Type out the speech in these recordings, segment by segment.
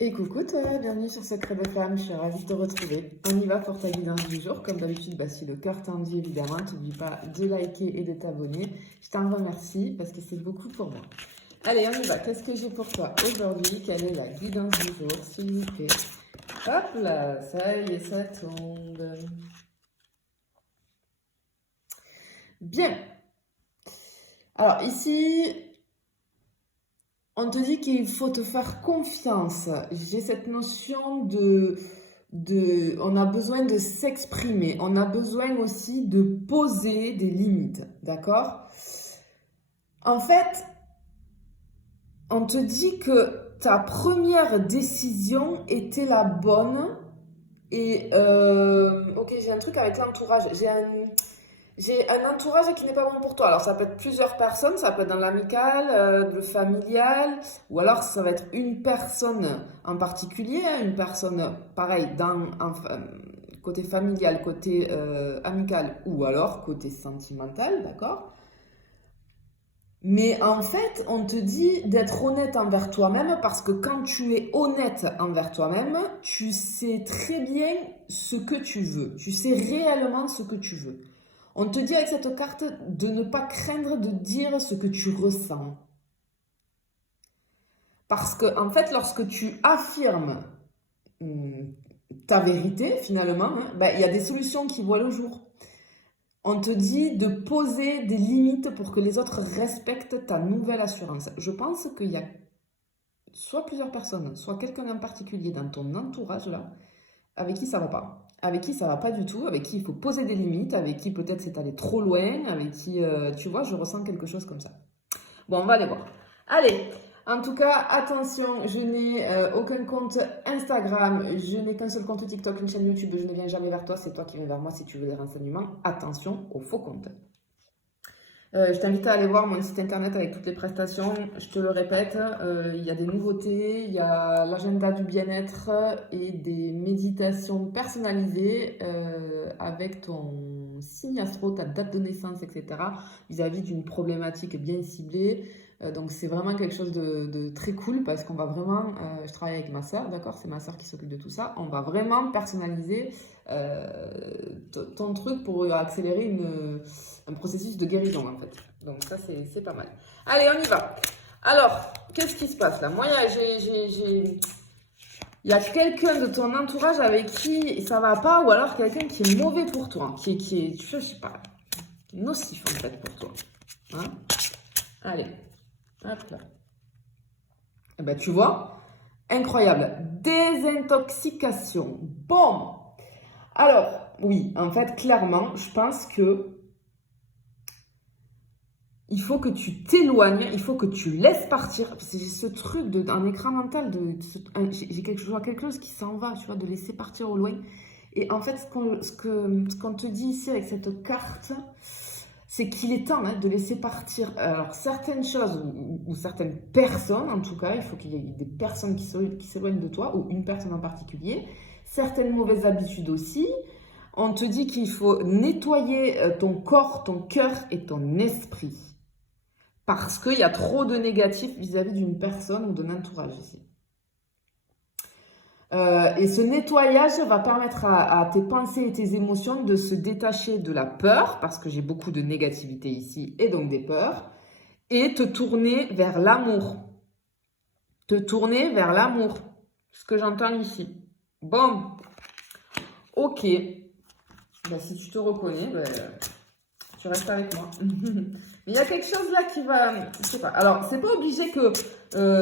Et coucou toi, bienvenue sur Secret de Femme, je suis ravie de te retrouver. On y va pour ta guidance du jour. Comme d'habitude, si le cœur t'en dit évidemment, n'oublie pas de liker et de t'abonner. Je t'en remercie parce que c'est beaucoup pour moi. Allez, on y va. Qu'est-ce que j'ai pour toi aujourd'hui? Quelle est la guidance du jour, s'il vous plaît? Hop là, ça y est, ça tombe. Bien. Alors ici, on te dit qu'il faut te faire confiance. J'ai cette notion on a besoin de s'exprimer. On a besoin aussi de poser des limites. D'accord? En fait, on te dit que ta première décision était la bonne. Et ok, j'ai un truc avec l'entourage. J'ai un entourage qui n'est pas bon pour toi. Alors, ça peut être plusieurs personnes, ça peut être dans l'amical, le familial, ou alors ça va être une personne en particulier, hein, une personne, pareil, côté familial, côté amical, ou alors côté sentimental, d'accord? Mais en fait, on te dit d'être honnête envers toi-même parce que quand tu es honnête envers toi-même, tu sais très bien ce que tu veux. Tu sais réellement ce que tu veux. On te dit avec cette carte de ne pas craindre de dire ce que tu ressens. Parce que, en fait, lorsque tu affirmes ta vérité, finalement, il y a des solutions qui voient le jour. On te dit de poser des limites pour que les autres respectent ta nouvelle assurance. Je pense qu'il y a soit plusieurs personnes, soit quelqu'un en particulier dans ton entourage là, avec qui ça va pas, avec qui ça va pas du tout, avec qui il faut poser des limites, avec qui peut-être c'est allé trop loin, avec qui, tu vois, je ressens quelque chose comme ça. Bon, on va aller voir. Allez, en tout cas, attention, je n'ai aucun compte Instagram, je n'ai qu'un seul compte TikTok, une chaîne YouTube, je ne viens jamais vers toi, c'est toi qui viens vers moi si tu veux des renseignements. Attention aux faux comptes. Je t'invite à aller voir mon site internet avec toutes les prestations. Je te le répète, il y a des nouveautés, il y a l'agenda du bien-être et des méditations personnalisées avec ton signe astro, ta date de naissance, etc. vis-à-vis d'une problématique bien ciblée. Donc c'est vraiment quelque chose de très cool parce qu'on va vraiment, je travaille avec ma soeur, d'accord? C'est ma soeur qui s'occupe de tout ça. On va vraiment personnaliser ton truc pour accélérer un processus de guérison en fait. Donc ça c'est pas mal. Allez, on y va. Alors, qu'est-ce qui se passe là? Moi, il y a quelqu'un de ton entourage avec qui ça va pas, ou alors quelqu'un qui est mauvais pour toi, qui est, je sais pas, nocif en fait pour toi. Hein? Allez, hop là. Et ben tu vois, incroyable. Désintoxication. Bon. Alors, oui, en fait, clairement, je pense que il faut que tu t'éloignes, il faut que tu laisses partir. J'ai ce truc un écran mental, j'ai quelque chose qui s'en va, tu vois, de laisser partir au loin. Et en fait, ce qu'on te dit ici avec cette carte, c'est qu'il est temps de laisser partir. Alors, certaines choses ou certaines personnes, en tout cas, il faut qu'il y ait des personnes qui s'éloignent de toi, ou une personne en particulier. Certaines mauvaises habitudes aussi. On te dit qu'il faut nettoyer ton corps, ton cœur et ton esprit. Parce qu'il y a trop de négatifs vis-à-vis d'une personne ou d'un entourage ici. Et ce nettoyage va permettre à tes pensées et tes émotions de se détacher de la peur, parce que j'ai beaucoup de négativité ici et donc des peurs, et te tourner vers l'amour. Te tourner vers l'amour. Ce que j'entends ici. Bon. Ok. Si tu te reconnais, tu restes avec moi. Mais il y a quelque chose là qui va... Je sais pas. Alors, c'est pas obligé que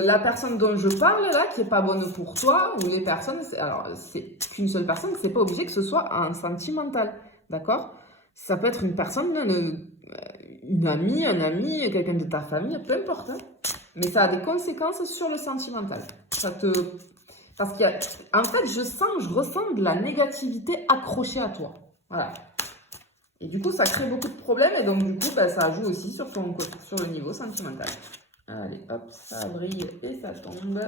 la personne dont je parle là, qui est pas bonne pour toi, ou les personnes... Alors, c'est qu'une seule personne, c'est pas obligé que ce soit un sentimental. D'accord? Ça peut être une personne, une amie, un ami, quelqu'un de ta famille, peu importe. Hein. Mais ça a des conséquences sur le sentimental. Parce qu'il y a... En fait, je ressens de la négativité accrochée à toi. Voilà. Et du coup, ça crée beaucoup de problèmes et donc du coup, ça joue aussi sur le niveau sentimental. Allez, hop, ça brille et ça tombe.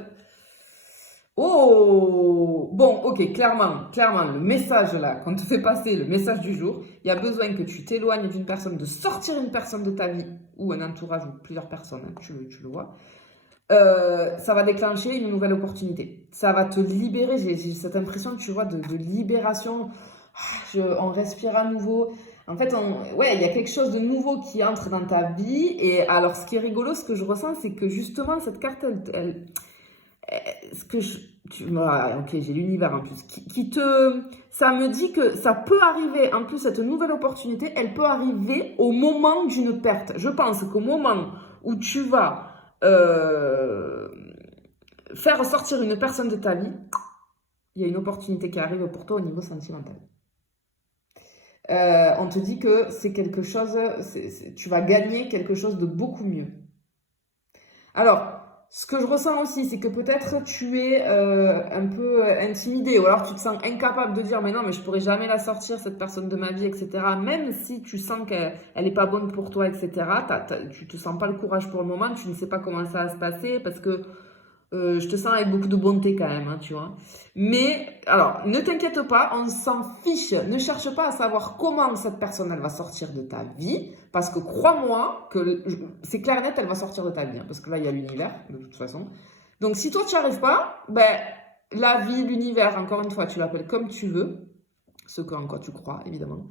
Oh! Bon, ok, clairement, le message là, qu'on te fait passer, le message du jour, il y a besoin que tu t'éloignes d'une personne, de sortir une personne de ta vie, ou un entourage, ou plusieurs personnes, hein, tu le vois, ça va déclencher une nouvelle opportunité. Ça va te libérer. J'ai cette impression, tu vois, de libération. On respire à nouveau. En fait, ouais, il y a quelque chose de nouveau qui entre dans ta vie. Et alors, ce qui est rigolo, ce que je ressens, c'est que justement, cette carte, ce que ok, j'ai l'univers en plus, ça me dit que ça peut arriver, en plus, cette nouvelle opportunité, elle peut arriver au moment d'une perte. Je pense qu'au moment où tu vas faire sortir une personne de ta vie, il y a une opportunité qui arrive pour toi au niveau sentimental. On te dit que c'est quelque chose, tu vas gagner quelque chose de beaucoup mieux. Alors, ce que je ressens aussi, c'est que peut-être tu es un peu intimidé, ou alors tu te sens incapable de dire mais non, mais je pourrais jamais la sortir, cette personne de ma vie, etc. Même si tu sens qu'elle n'est pas bonne pour toi, etc. Tu te sens pas le courage pour le moment, tu ne sais pas comment ça va se passer parce que je te sens avec beaucoup de bonté quand même, hein, tu vois. Mais, alors, ne t'inquiète pas, on s'en fiche. Ne cherche pas à savoir comment cette personne, elle va sortir de ta vie. Parce que crois-moi que c'est clair et net, elle va sortir de ta vie. Hein, parce que là, il y a l'univers, de toute façon. Donc, si toi, tu n'y arrives pas, ben, la vie, l'univers, encore une fois, tu l'appelles comme tu veux. Ce en quoi tu crois, évidemment,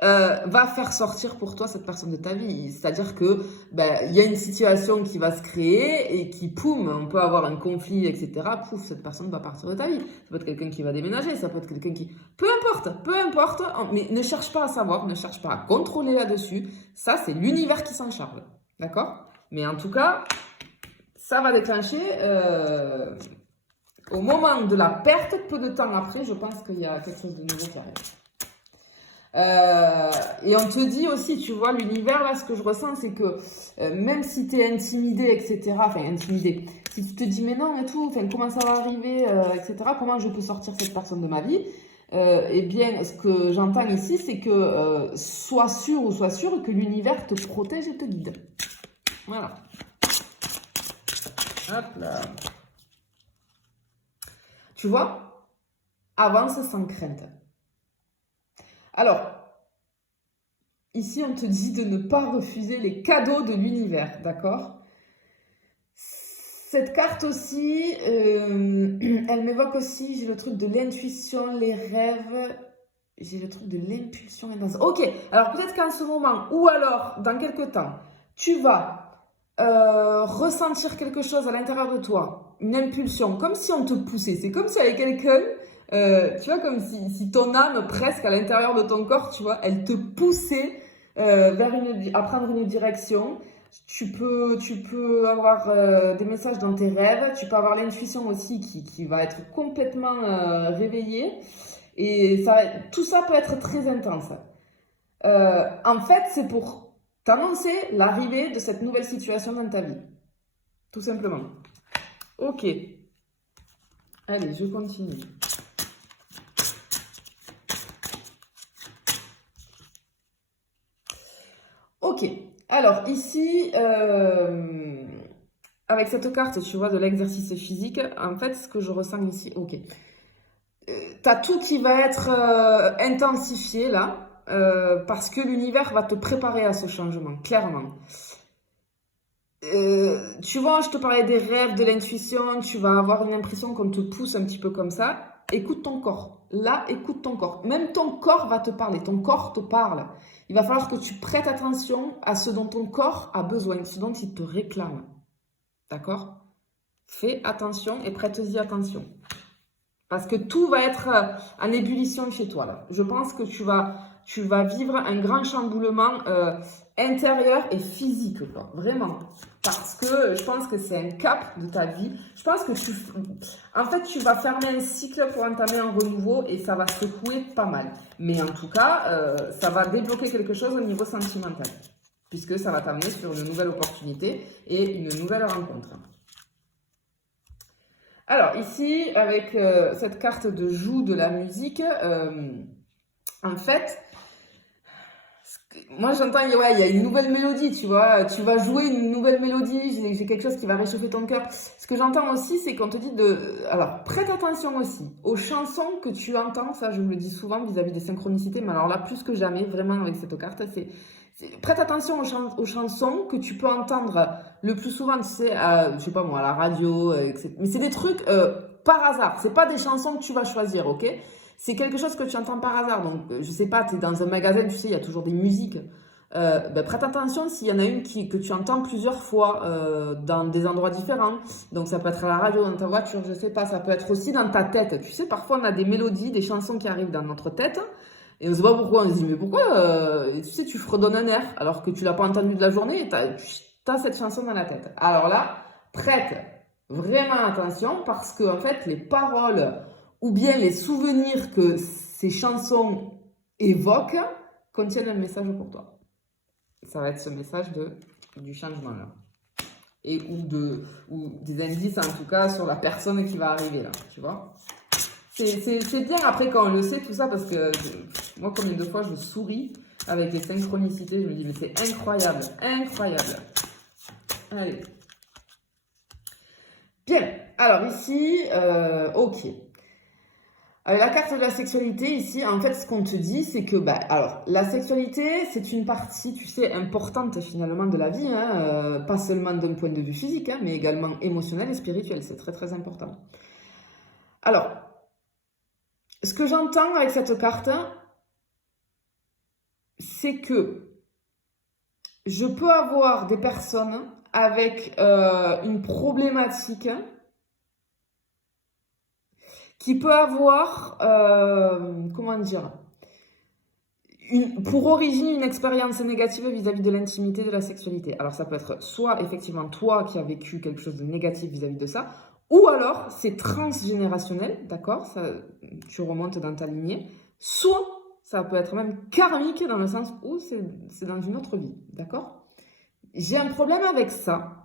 va faire sortir pour toi cette personne de ta vie. C'est-à-dire que y a une situation qui va se créer et qui, poum, on peut avoir un conflit, etc. Pouf, cette personne va partir de ta vie. Ça peut être quelqu'un qui va déménager, ça peut être quelqu'un qui... Peu importe, mais ne cherche pas à savoir, ne cherche pas à contrôler là-dessus. Ça, c'est l'univers qui s'en charge. D'accord? Mais en tout cas, ça va déclencher... au moment de la perte, peu de temps après, je pense qu'il y a quelque chose de nouveau qui arrive. Et on te dit aussi, tu vois, l'univers, là, ce que je ressens, c'est que même si tu es intimidé, etc., enfin, intimidé, si tu te dis, mais non, et tout, comment ça va arriver, etc., comment je peux sortir cette personne de ma vie, eh bien, ce que j'entends ici, c'est que sois sûr ou sois sûr que l'univers te protège et te guide. Voilà. Hop là. Tu vois, avance sans crainte. Alors, ici, on te dit de ne pas refuser les cadeaux de l'univers, d'accord? Cette carte aussi, elle m'évoque aussi, j'ai le truc de l'intuition, les rêves, j'ai le truc de l'impulsion. Ok, alors peut-être qu'en ce moment, ou alors dans quelques temps, tu vas ressentir quelque chose à l'intérieur de toi, une impulsion, comme si on te poussait. C'est comme si il y avait quelqu'un, tu vois, comme si ton âme, presque à l'intérieur de ton corps, tu vois, elle te poussait à prendre une direction. Tu peux avoir des messages dans tes rêves, tu peux avoir l'intuition aussi qui va être complètement réveillée. Et tout ça peut être très intense. En fait, c'est pour t'annoncer l'arrivée de cette nouvelle situation dans ta vie. Tout simplement. Ok. Allez, je continue. Ok. Alors, ici, avec cette carte, tu vois, de l'exercice physique, en fait, ce que je ressens ici, ok. T'as tout qui va être intensifié, là. Parce que l'univers va te préparer à ce changement, clairement. Tu vois, je te parlais des rêves, de l'intuition, tu vas avoir une impression qu'on te pousse un petit peu comme ça. Écoute ton corps. Là, écoute ton corps. Même ton corps va te parler, ton corps te parle. Il va falloir que tu prêtes attention à ce dont ton corps a besoin, ce dont il te réclame. D'accord? Fais attention et prête-y attention. Parce que tout va être en ébullition chez toi, là. Je pense que tu vas vivre un grand chamboulement intérieur et physique, quoi. Vraiment. Parce que je pense que c'est un cap de ta vie. Je pense que en fait, tu vas fermer un cycle pour entamer un renouveau et ça va secouer pas mal. Mais en tout cas, ça va débloquer quelque chose au niveau sentimental. Puisque ça va t'amener sur une nouvelle opportunité et une nouvelle rencontre. Alors ici, avec cette carte de joue de la musique, en fait, moi j'entends, ouais, il y a une nouvelle mélodie, tu vois, tu vas jouer une nouvelle mélodie, j'ai quelque chose qui va réchauffer ton cœur. Ce que j'entends aussi, c'est qu'on te dit alors prête attention aussi aux chansons que tu entends, ça je vous le dis souvent vis-à-vis des synchronicités, mais alors là plus que jamais, vraiment avec cette carte, prête attention aux chansons que tu peux entendre le plus souvent, tu sais, je sais pas moi, à la radio, etc. Mais c'est des trucs par hasard. C'est pas des chansons que tu vas choisir, ok? C'est quelque chose que tu entends par hasard. Donc, je sais pas, tu es dans un magasin, tu sais, il y a toujours des musiques. Prête attention s'il y en a une que tu entends plusieurs fois dans des endroits différents. Donc, ça peut être à la radio, dans ta voiture, je sais pas. Ça peut être aussi dans ta tête. Tu sais, parfois, on a des mélodies, des chansons qui arrivent dans notre tête. Et on ne sait pas pourquoi. On se dit, mais pourquoi tu sais, tu fredonnes un air alors que tu l'as pas entendu de la journée et tu as cette chanson dans la tête. Alors là, prête vraiment attention parce que, en fait, les paroles ou bien les souvenirs que ces chansons évoquent contiennent un message pour toi. Ça va être ce message du changement là. Et ou des indices en tout cas sur la personne qui va arriver là, tu vois. C'est bien après quand on le sait tout ça parce que moi combien de fois je souris avec les synchronicités, je me dis mais c'est incroyable, incroyable. Allez. Bien, alors ici, ok. La carte de la sexualité, ici, en fait, ce qu'on te dit, c'est que, alors, la sexualité, c'est une partie, tu sais, importante finalement de la vie, hein, pas seulement d'un point de vue physique, hein, mais également émotionnel et spirituel. C'est très, très important. Alors, ce que j'entends avec cette carte, c'est que je peux avoir des personnes avec une problématique qui peut avoir, comment dire, pour origine une expérience négative vis-à-vis de l'intimité, de la sexualité. Alors ça peut être soit effectivement toi qui as vécu quelque chose de négatif vis-à-vis de ça, ou alors c'est transgénérationnel, d'accord, tu remontes dans ta lignée, soit ça peut être même karmique dans le sens où c'est dans une autre vie, d'accord. J'ai un problème avec ça.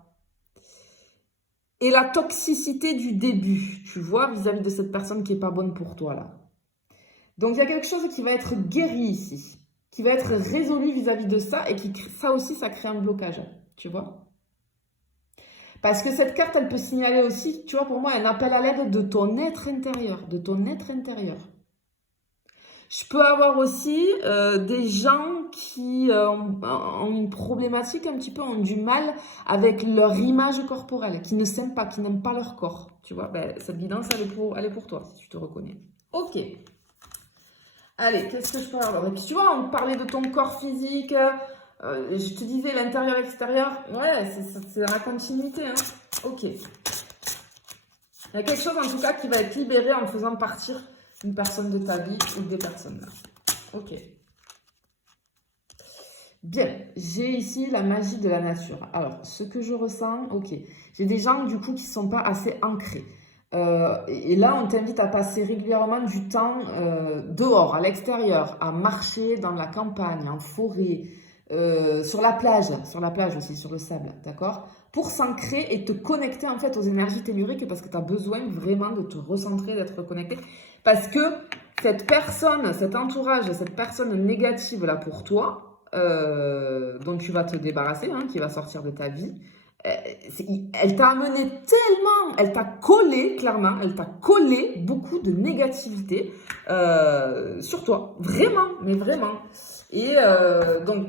Et la toxicité du début, tu vois, vis-à-vis de cette personne qui n'est pas bonne pour toi, là. Donc, il y a quelque chose qui va être guéri ici, qui va être résolu vis-à-vis de ça, et ça aussi, ça crée un blocage, tu vois. Parce que cette carte, elle peut signaler aussi, tu vois, pour moi, un appel à l'aide de ton être intérieur, Je peux avoir aussi des gens qui ont une problématique un petit peu, ont du mal avec leur image corporelle, qui ne s'aiment pas, qui n'aiment pas leur corps. Tu vois, cette guidance, elle est pour toi, si tu te reconnais. Ok. Allez, qu'est-ce que je peux avoir? Et puis tu vois, on parlait de ton corps physique, je te disais l'intérieur-extérieur, ouais, c'est la continuité. Hein. Ok. Il y a quelque chose en tout cas qui va être libéré en faisant partir une personne de ta vie ou des personnes là. Ok. Bien, j'ai ici la magie de la nature. Alors, ce que je ressens, ok. J'ai des gens du coup qui ne sont pas assez ancrés. Et là, on t'invite à passer régulièrement du temps dehors, à l'extérieur, à marcher dans la campagne, en forêt, sur la plage aussi, sur le sable, d'accord? Pour s'ancrer et te connecter en fait aux énergies telluriques parce que tu as besoin vraiment de te recentrer, d'être connecté. Parce que cette personne, cet entourage, cette personne négative là pour toi, dont tu vas te débarrasser, hein, qui va sortir de ta vie, elle t'a amené tellement, elle t'a collé, clairement, elle t'a collé beaucoup de négativité sur toi. Vraiment, mais vraiment. Et donc,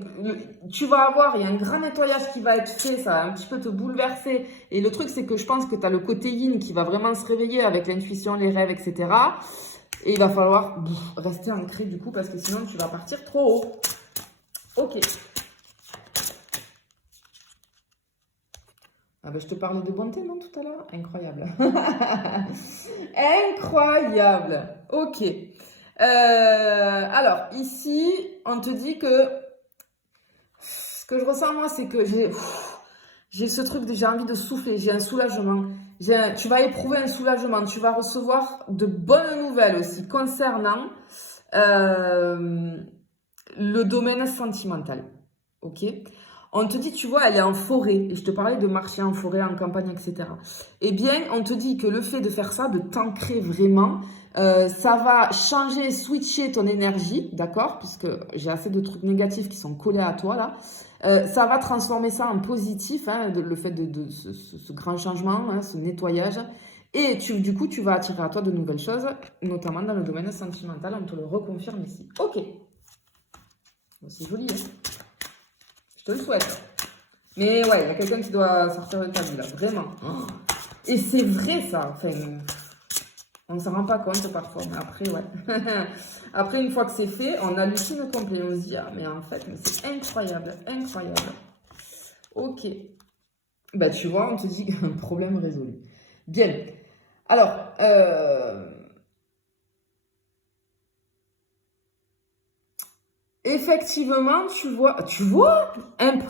tu vas avoir, il y a un grand nettoyage qui va être fait, ça va un petit peu te bouleverser. Et le truc, c'est que je pense que tu as le côté yin qui va vraiment se réveiller avec l'intuition, les rêves, etc. Et il va falloir rester ancré du coup, parce que sinon, tu vas partir trop haut. Ok. Ah ben, je te parlais de bonté, non, tout à l'heure? Incroyable. Incroyable. Ok. Alors, ici, on te dit que ce que je ressens, moi, c'est que j'ai ce truc de j'ai envie de souffler, j'ai un soulagement. Tu vas éprouver un soulagement, tu vas recevoir de bonnes nouvelles aussi concernant le domaine sentimental. Ok? On te dit, tu vois, elle est en forêt. Et je te parlais de marcher en forêt, en campagne, etc. Eh bien, on te dit que le fait de faire ça, de t'ancrer vraiment, ça va changer, switcher ton énergie, d'accord? Puisque j'ai assez de trucs négatifs qui sont collés à toi, là. Ça va transformer ça en positif, hein, le fait de ce grand changement, hein, ce nettoyage. Et du coup, tu vas attirer à toi de nouvelles choses, notamment dans le domaine sentimental. On te le reconfirme ici. Ok. Bon, c'est joli, hein? Je te le souhaite. Mais ouais, il y a quelqu'un qui doit sortir de ta vie, là, vraiment. Oh. Et c'est vrai, ça. Enfin, on ne s'en rend pas compte parfois, mais après, ouais. Après, une fois que c'est fait, on hallucine complet. On se dit, ah, mais en fait, c'est incroyable, incroyable. Ok. Bah, tu vois, on te dit un problème résolu. Bien. Alors, effectivement,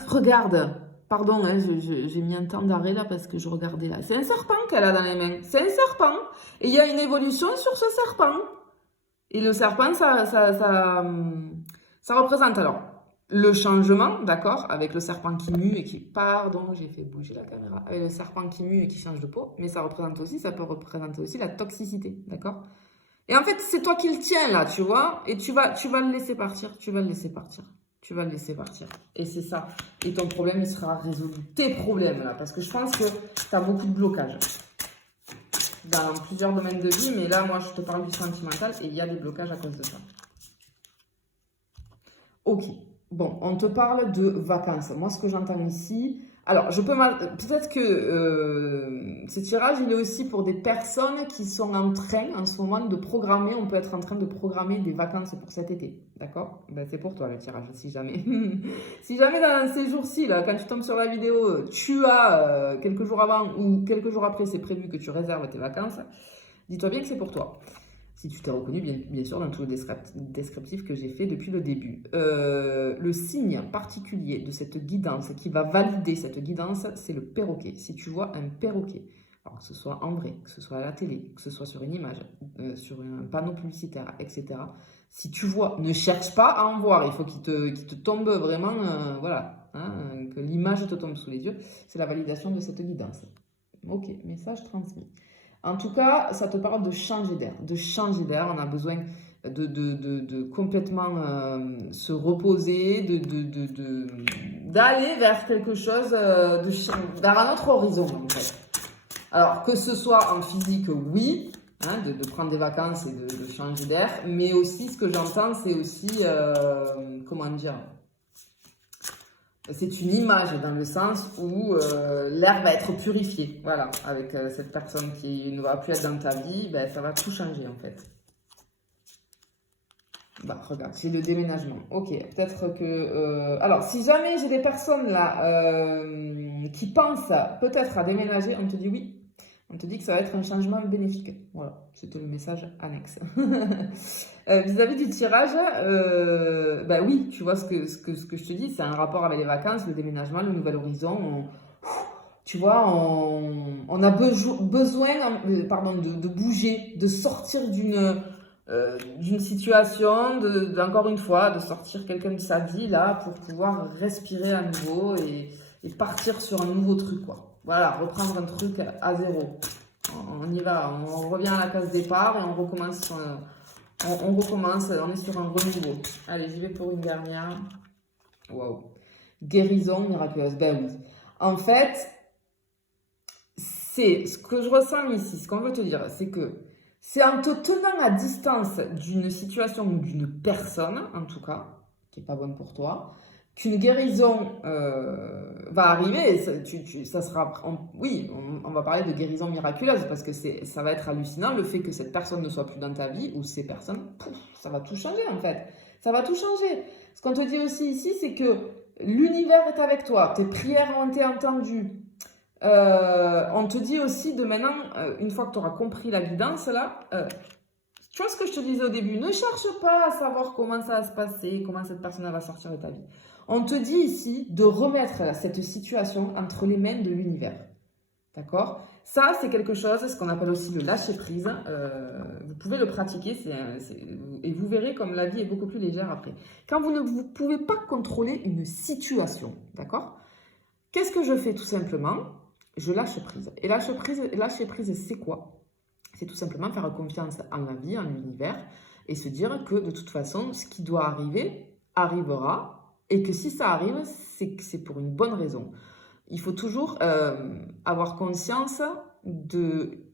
regarde. Pardon, hein, j'ai mis un temps d'arrêt là parce que je regardais là. C'est un serpent qu'elle a dans les mains. C'est un serpent. Et il y a une évolution sur ce serpent. Et le serpent, ça représente alors le changement, d'accord, avec le serpent qui mue et qui... Pardon, j'ai fait bouger la caméra. Avec le serpent qui mue et qui change de peau. Mais ça peut représenter aussi la toxicité, d'accord? Et en fait, c'est toi qui le tiens là, tu vois, et tu vas le laisser partir, tu vas le laisser partir, tu vas le laisser partir. Et c'est ça. Et ton problème, il sera résolu. Tes problèmes là, parce que je pense que tu as beaucoup de blocages dans plusieurs domaines de vie, mais là, moi, je te parle du sentimental et il y a des blocages à cause de ça. Ok. Bon, on te parle de vacances. Moi, ce que j'entends ici... Alors, peut-être que ce tirage, il est aussi pour des personnes qui sont en train, en ce moment, de programmer. On peut être en train de programmer des vacances pour cet été. D'accord? Ben, c'est pour toi, le tirage, si jamais. Si jamais dans ces jours-ci, là, quand tu tombes sur la vidéo, tu as quelques jours avant ou quelques jours après, c'est prévu que tu réserves tes vacances, dis-toi bien que c'est pour toi. Si tu t'es reconnu, bien sûr, dans tout le descriptif que j'ai fait depuis le début. Le signe particulier de cette guidance qui va valider cette guidance, c'est le perroquet. Si tu vois un perroquet, alors que ce soit en vrai, que ce soit à la télé, que ce soit sur une image, sur un panneau publicitaire, etc. Si tu vois, ne cherche pas à en voir, il faut qu'il te tombe vraiment, voilà, hein, que l'image te tombe sous les yeux. C'est la validation de cette guidance. Ok, message transmis. En tout cas, ça te parle de changer d'air. De changer d'air, on a besoin de complètement se reposer, d'aller vers quelque chose, vers un autre horizon en fait. Alors, que ce soit en physique, oui, hein, de prendre des vacances et de changer d'air, mais aussi ce que j'entends, c'est aussi, comment dire, c'est une image dans le sens où l'air va être purifié. Voilà, avec cette personne qui ne va plus être dans ta vie, ben, ça va tout changer en fait. Bah, regarde, c'est le déménagement. Ok, peut-être que... alors, si jamais j'ai des personnes là qui pensent peut-être à déménager, on te dit oui. On te dit que ça va être un changement bénéfique. Voilà, c'était le message annexe. Vis-à-vis du tirage, bah oui, tu vois ce que je te dis, c'est un rapport avec les vacances, le déménagement, le nouvel horizon. Tu vois, on a besoin de bouger, de sortir d'une situation, encore une fois, de sortir quelqu'un de sa vie là pour pouvoir respirer à nouveau et partir sur un nouveau truc, quoi. Voilà, reprendre un truc à zéro. On y va, on revient à la case départ et on recommence, on est sur un renouveau. Allez, j'y vais pour une dernière. Waouh. Guérison miraculeuse, ben oui. En fait, c'est ce que je ressens ici, ce qu'on veut te dire, c'est que c'est en te tenant à distance d'une situation ou d'une personne, en tout cas, qui n'est pas bonne pour toi, qu'une guérison va arriver. Ça sera, on va parler de guérison miraculeuse parce que ça va être hallucinant le fait que cette personne ne soit plus dans ta vie ou ces personnes, ça va tout changer en fait. Ça va tout changer. Ce qu'on te dit aussi ici, c'est que l'univers est avec toi. Tes prières ont été entendues. On te dit aussi de maintenant, une fois que tu auras compris la guidance là, tu vois ce que je te disais au début, ne cherche pas à savoir comment ça va se passer, comment cette personne va sortir de ta vie. On te dit ici de remettre cette situation entre les mains de l'univers. D'accord? Ça, c'est quelque chose, ce qu'on appelle aussi le lâcher-prise. Vous pouvez le pratiquer et vous verrez comme la vie est beaucoup plus légère après. Quand vous pouvez pas contrôler une situation, d'accord? Qu'est-ce que je fais tout simplement? Je lâche prise. Et lâcher prise, c'est quoi? C'est tout simplement faire confiance en la vie, en l'univers, et se dire que de toute façon, ce qui doit arriver, arrivera, et que si ça arrive, c'est que c'est pour une bonne raison. Il faut toujours avoir conscience de...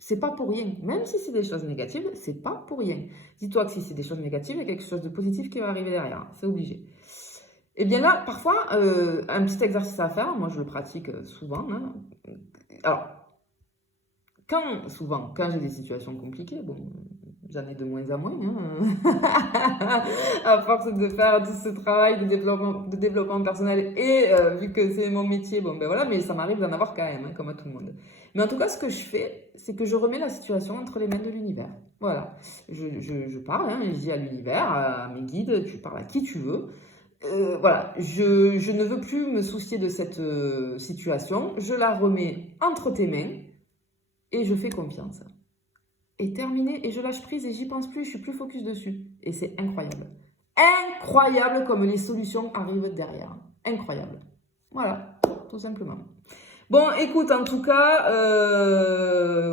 C'est pas pour rien. Même si c'est des choses négatives, c'est pas pour rien. Dis-toi que si c'est des choses négatives, il y a quelque chose de positif qui va arriver derrière. C'est obligé. Et bien là, parfois, un petit exercice à faire, moi je le pratique souvent, hein. Alors, quand j'ai des situations compliquées, bon, j'en ai de moins en moins, hein, à force de faire tout ce travail de développement personnel et vu que c'est mon métier, bon ben voilà, mais ça m'arrive d'en avoir quand même, hein, comme à tout le monde. Mais en tout cas, ce que je fais, c'est que je remets la situation entre les mains de l'univers. Voilà, je parle, hein, je dis à l'univers, à mes guides, tu parles à qui tu veux. Voilà, je ne veux plus me soucier de cette situation, je la remets entre tes mains et je fais confiance. Et terminé, et je lâche prise et j'y pense plus, je suis plus focus dessus. Et c'est incroyable. Incroyable comme les solutions arrivent derrière. Incroyable. Voilà, tout simplement. Bon, écoute, en tout cas,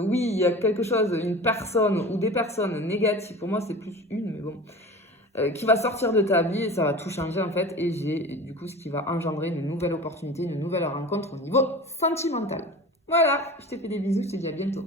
oui, il y a quelque chose, une personne ou des personnes négatives, pour moi c'est plus une, mais bon, qui va sortir de ta vie et ça va tout changer en fait. Et j'ai du coup ce qui va engendrer une nouvelle opportunité, une nouvelle rencontre au niveau sentimental. Voilà, je te fais des bisous, je te dis à bientôt.